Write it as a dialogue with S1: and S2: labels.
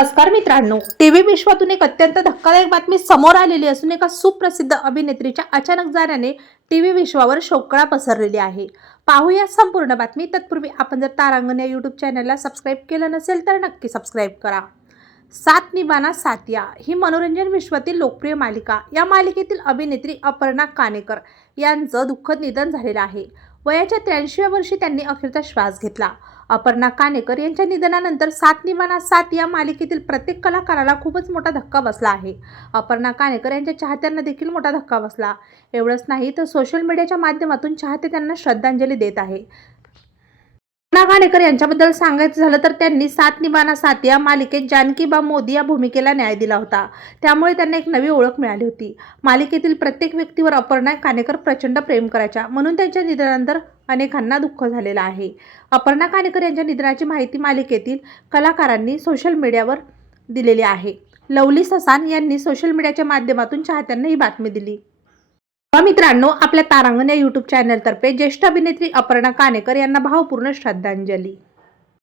S1: नमस्कार मित्रांनो. टीव्ही विश्वातून एक अत्यंत धक्कादायक बातमी समोर आलेली असून एका सुप्रसिद्ध अभिनेत्रीच्या अचानक जाण्याने टीव्ही विश्वावर शोकळा पसरलेली आहे. पाहूया संपूर्ण बातमी. तत्पूर्वी आपण जर तारांगण या यूट्यूब चॅनलला सबस्क्राईब केलं नसेल तर नक्की सबस्क्राईब करा. सात निबाना सातिया ही मनोरंजन विश्वातील लोकप्रिय मालिका. या मालिकेतील अभिनेत्री अपर्णा कानेकर यांचं दुःखद निधन झालेलं आहे. वयाच्या त्र्याऐंशीव्या वर्षी त्यांनी अखेरचा श्वास घेतला. अपर्णा कानेकर यांच्या निधनानंतर सात निमाना सात या मालिकेतील प्रत्येक कलाकाराला खूपच मोठा धक्का बसला आहे. अपर्णा कानेकर यांच्या चाहत्यांना देखील मोठा धक्का बसला. एवढंच नाही तर सोशल मीडियाच्या माध्यमातून चाहते त्यांना श्रद्धांजली देत आहे. अपर्णा घाणेकर यांच्याबद्दल सांगायचं झालं तर त्यांनी सात निबाना सात या मालिकेत जानकीबा मोदी या भूमिकेला न्याय दिला होता. त्यामुळे त्यांना एक नवी ओळख मिळाली होती. मालिकेतील प्रत्येक व्यक्तीवर अपर्णा कानेकर प्रचंड प्रेम करायच्या. म्हणून त्यांच्या निधनानंतर अनेकांना दुःख झालेलं आहे. अपर्णा कानेकर यांच्या निधनाची माहिती मालिकेतील कलाकारांनी सोशल मीडियावर दिलेली आहे. लवली ससान यांनी सोशल मीडियाच्या माध्यमातून चाहत्यांना ही बातमी दिली. मित्रांनो आपल्या तारांगण या यूट्यूब चॅनलतर्फे ज्येष्ठ अभिनेत्री अपर्णा कानेकर यांना भावपूर्ण श्रद्धांजली.